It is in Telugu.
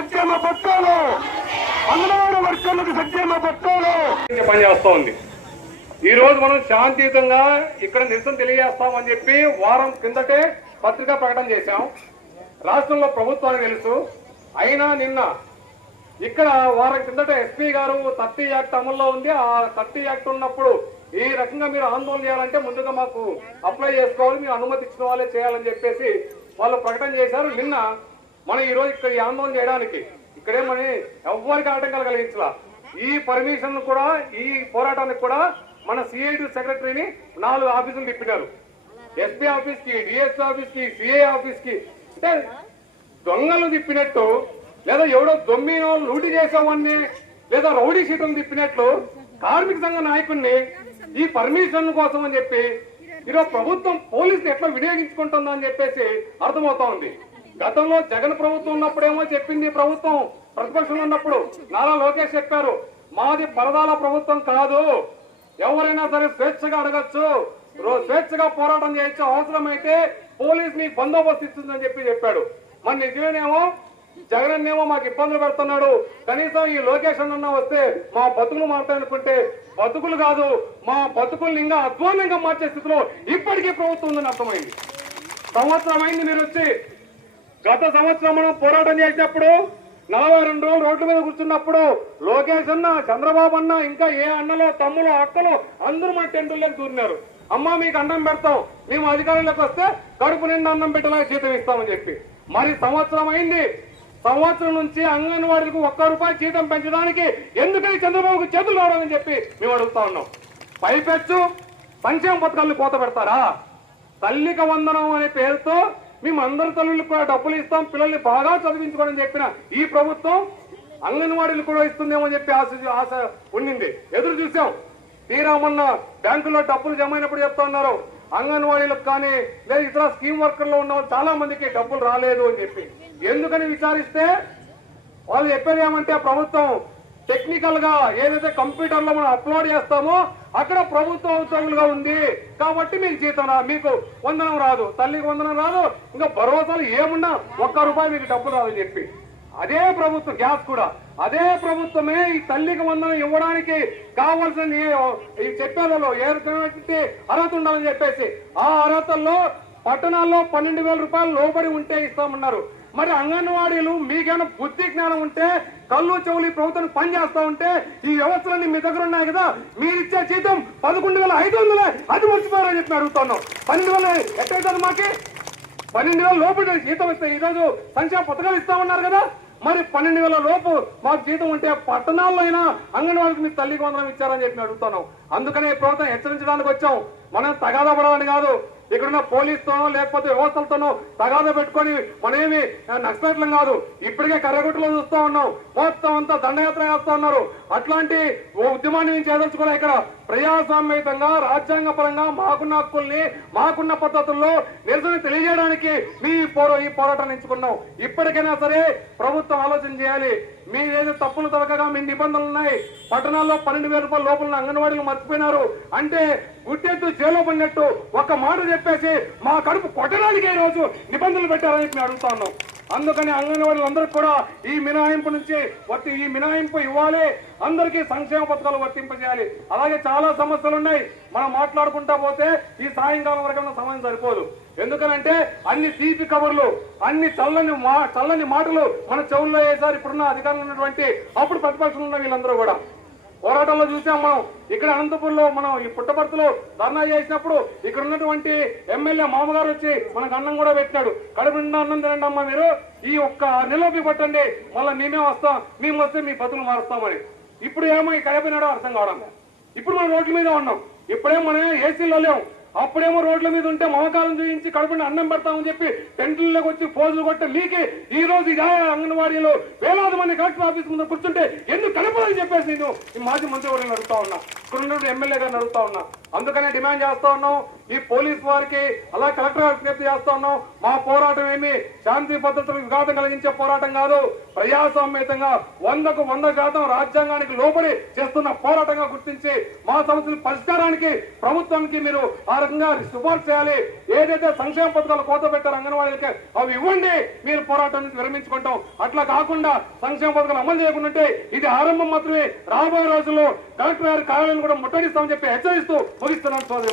సంక్షేమ పట్టాలు అంగన్వాడీ వర్కర్లకు సంక్షేమ పట్టాలు పనిచేస్తా ఉంది ఈ రోజు మనం శాంతియుతంగా ఇక్కడ నిరసన తెలియజేస్తామని చెప్పి వారం కిందటే పత్రికా ప్రకటన చేశాం. రాష్ట్రంలో ప్రభుత్వానికి తెలుసు. అయినా నిన్న ఇక్కడ వారం కిందట ఎస్పీ గారు థర్టీ యాక్ట్ అమల్లో ఉంది. ఆ థర్టీ యాక్ట్ ఉన్నప్పుడు ఈ రకంగా మీరు ఆందోళన చేయాలంటే ముందుగా మాకు అప్లై చేసుకోవాలి. మీరు అనుమతి ఇచ్చిన వాళ్ళే చేయాలని చెప్పేసి వాళ్ళు ప్రకటన చేశారు. నిన్న మనం ఈ రోజు ఇక్కడ ఈ ఆందోళన చేయడానికి ఇక్కడే మన ఎవ్వరికి ఆటంకాలు కలిగించలా. ఈ పర్మిషన్ కూడా ఈ పోరాటానికి కూడా మన సిఐటి సెక్రటరీని నాలుగు ఆఫీసులు తిప్పినారు. ఎస్పీ ఆఫీస్కి డిఎస్పీ ఆఫీస్కి సిఐ ఆఫీస్కి. అంటే దొంగలు తిప్పినట్టు లేదా ఎవడో దొమ్మినో లూటి చేసామని లేదా రౌడీ షీటం తిప్పినట్లు కార్మిక సంఘ నాయకుడిని ఈ పర్మిషన్ కోసం అని చెప్పి ఈరోజు ప్రభుత్వం పోలీసులు ఎట్లా వినియోగించుకుంటుందని చెప్పేసి అర్థమవుతా ఉంది. గతంలో జగన్ ప్రభుత్వం ఉన్నప్పుడేమో చెప్పింది ప్రభుత్వం. ప్రతిపక్షంలో ఉన్నప్పుడు నారా లోకేష్ చెప్పారు మాది పరదాల ప్రభుత్వం కాదు. ఎవరైనా సరే స్వేచ్ఛగా అడగచ్చు. స్వేచ్ఛగా పోరాటం చేయొచ్చు. అవసరమైతే పోలీస్ మీకు బందోబస్తు ఇస్తుందని చెప్పి చెప్పాడు. మరి నిజమేనేమో? జగన్ ఏమో మాకు ఇబ్బందులు పెడుతున్నాడు. కనీసం ఈ లొకేషన్ అన్న వస్తే మా బతుకులు మాట్లాడుకుంటే బతుకులు కాదు మా బతుకుల్ని ఇంకా అధ్వానంగా మార్చే స్థితిలో ఇప్పటికీ ప్రభుత్వం ఉందని అర్థమైంది. సంవత్సరం అయింది మీరు వచ్చి గత సంవత్సరం మనం పోరాటం చేసినప్పుడు నలభై రెండు రోజులు రోడ్ల మీద కూర్చున్నప్పుడు లోకేష్ అన్న చంద్రబాబు అన్న ఇంకా ఏ అన్నలో తమ్ములు అక్కలు అందరూ మా టెంటుల్లోకి దూరినారు. అమ్మ మీకు అన్నం పెడతాం. మేము అధికారంలోకి వస్తే కడుపు నిండా అన్నం పెట్టేలా జీతం ఇస్తామని చెప్పి. మరి సంవత్సరం అయింది. సంవత్సరం నుంచి అంగన్వాడీలకు ఒక్క రూపాయి జీతం పెంచడానికి ఎందుకని చంద్రబాబుకు చేతులు రావడం చెప్పి మేము అడుగుతా ఉన్నాం. పైపెచ్చు సంక్షేమ పథకాలను కోత పెడతారా? తల్లిక వందనం అనే పేరుతో మేము అందరి తల్లులకు కూడా డబ్బులు ఇస్తాం పిల్లల్ని బాగా చదివించుకోవాలని చెప్పిన ఈ ప్రభుత్వం అంగన్వాడీలు కూడా ఇస్తుందేమో అని చెప్పి ఆశ ఆశ ఉండింది. ఎదురు చూసాం. మొన్న బ్యాంకులో డబ్బులు జమ అయినప్పుడు చెప్తా ఉన్నారు అంగన్వాడీలకు కానీ లేదా ఇతర స్కీమ్ వర్కర్లో ఉన్న చాలా మందికి డబ్బులు రాలేదు అని చెప్పి. ఎందుకని విచారిస్తే వాళ్ళు చెప్పారు ఏమంటే ప్రభుత్వం టెక్నికల్గా ఏదైతే కంప్యూటర్లో మనం అప్లోడ్ చేస్తామో అక్కడ ప్రభుత్వ ఉద్యోగులుగా ఉంది. కాబట్టి మీకు జీతం మీకు వందనం రాదు. తల్లికి వందనం రాదు. ఇంకా భరోసాలు ఏమున్నా ఒక్క రూపాయి మీకు డబ్బు రాదని చెప్పి. అదే ప్రభుత్వం గ్యాస్ కూడా. అదే ప్రభుత్వమే ఈ తల్లికి వందనం ఇవ్వడానికి కావాల్సిన ఈ చెప్పేలలో ఏ రకమైనటువంటి అర్హత ఉండాలని చెప్పేసి. ఆ అర్హతల్లో పట్టణాల్లో పన్నెండు వేల రూపాయలు లోబడి ఉంటే ఇస్తామన్నారు. మరి అంగన్వాడీలు మీకేమైనా బుద్ధి జ్ఞానం ఉంటే కళ్ళు చెవులు ఈ ప్రభుత్వం పని చేస్తా ఉంటే ఈ వ్యవస్థలన్నీ మీ దగ్గర ఉన్నాయి కదా? మీరిచ్చే జీతం పదకొండు వేల ఐదు వందలే. అది మర్చిపోయారని చెప్పి అడుగుతున్నాం పన్నెండు వేల ఎట్టయితుంది మాకి? పన్నెండు వేల లోపు జీతం ఇస్తే ఈరోజు సంక్షేమ పథకాలు ఇస్తా ఉన్నారు కదా? మరి పన్నెండు వేల లోపు మాకు జీతం ఉంటే పట్టణాల్లో అయినా అంగన్వాడికి మీ తల్లికి వందనం ఇచ్చారని చెప్పి అడుగుతున్నాం అందుకనే ప్రభుత్వం హెచ్చరించడానికి వచ్చాం. మనం తగాదా పడాలని కాదు. ఇక్కడున్న పోలీసుతోనో లేకపోతే వ్యవస్థలతోనో తగాదా పెట్టుకొని మనమేమి నక్సలైట్లం కాదు. ఇప్పటికే కర్రగుట్టలో చూస్తూ ఉన్నాం. మొత్తం అంతా దండయాత్ర చేస్తూ ఉన్నారు. అట్లాంటి ఓ ఉద్యమాన్ని మేము చేయదలుచుకోలే ఇక్కడ. ప్రజాస్వామ్యతంగా రాజ్యాంగ పరంగా మాకున్న హక్కుల్ని మాకున్న పద్ధతుల్లో నిరసన తెలియజేయడానికి మీ పోరా ఈ పోరాటాన్ని ఎంచుకున్నాం. ఇప్పటికైనా సరే ప్రభుత్వం ఆలోచన చేయాలి. మీరేదో తప్పులు తొలగగా మీ నిబంధనలు ఉన్నాయి. పట్టణాల్లో పన్నెండు వేల రూపాయల లోపల అంగన్వాడీలు మర్చిపోయినారు. అంటే గుడ్డెత్తు చేలో పడినట్టు ఒక మాట చెప్పేసి మా కడుపు కొట్టడానికి ఈ రోజు నిబంధనలు పెట్టారని మేము అడుగుతా ఉన్నాం అందుకని అంగన్వాడీలు అందరికి కూడా ఈ మినహాయింపు నుంచి వర్తి ఈ మినహాయింపు ఇవ్వాలి. అందరికీ సంక్షేమ పథకాలు వర్తింపజేయాలి. అలాగే చాలా సమస్యలు ఉన్నాయి మనం మాట్లాడుకుంటా పోతే ఈ సాయంకాలం వరకు సమయం సరిపోదు. ఎందుకనంటే అన్ని తీపి కబుర్లు అన్ని చల్లని మా చల్లని మాటలు మన చెవుల్లో వేసారు. ఇప్పుడున్న అధికారులు ఉన్నటువంటి అప్పుడు ప్రతిపక్షంలో ఉన్న వీళ్ళందరూ కూడా. పోరాటంలో చూసాం మనం. ఇక్కడ అనంతపురంలో మనం ఈ పుట్టపర్తిలో ధర్నా చేసినప్పుడు ఇక్కడ ఉన్నటువంటి ఎమ్మెల్యే మామగారు వచ్చి మనకు అన్నం కూడా పెట్టినాడు. కడుపు నిండా అన్నం తినండి అమ్మా మీరు. ఈ ఒక్క నిలోపి పట్టండి మళ్ళీ మేమే వస్తాం. మేము వస్తే మీ బతులు మారుస్తామని. ఇప్పుడు ఏమో ఇక్కడ అయిపోయినాడో అర్థం కావడం ఇప్పుడు మనం రోడ్ల మీద ఉన్నాం. ఇప్పుడేం మనం ఏసీలో లేవు అప్పుడేమో రోడ్ల మీద ఉంటే మమకాలం చూపించి కడుపుని అన్నం పెడతామని చెప్పి టెంట్లలోకి వచ్చి పోజులు కొట్టే లీకి ఈ రోజు ఇదే అంగన్వాడీలో వేలాది మంది కలెక్టర్ ఆఫీస్ ముందు కూర్చుంటే ఎందుకు కనపదని చెప్పేసి నేను ఈ మాజీ మంత్రివర్యం అడుగుతా ఉన్నా. ఇక్కడ ఉన్న ఎమ్మెల్యే గారిని అడుగుతా ఉన్నా. అందుకనే డిమాండ్ చేస్తా ఉన్నాం. ఈ పోలీస్ వారికి అలా కలెక్టర్ విజ్ఞప్తి చేస్తా ఉన్నాం. మా పోరాటం ఏమి? శాంతి భద్రతలకు విఘాతం కలిగించే పోరాటం కాదు. ప్రజాస్వామ్యతంగా వందకు వంద శాతం రాజ్యాంగానికి లోబడి చేస్తున్న పోరాటంగా గుర్తించి మా సమస్యల పరిష్కారానికి ప్రభుత్వానికి మీరు ఆ రకంగా సిఫార్సు చేయాలి. ఏదైతే సంక్షేమ పథకాలు కోత పెట్టారు అంగన్వాడీలకి అవి ఇవ్వండి. మీరు పోరాటం నుంచి విరమించుకుంటాం. అట్లా కాకుండా సంక్షేమ పథకాలు అమలు చేయకుండా ఇది ఆరంభం మాత్రమే. రాబోయే రోజుల్లో కలెక్టర్ గారి కార్యాలయం కూడా ముట్టడిస్తామని చెప్పి హెచ్చరిస్తూ Oye, están todos de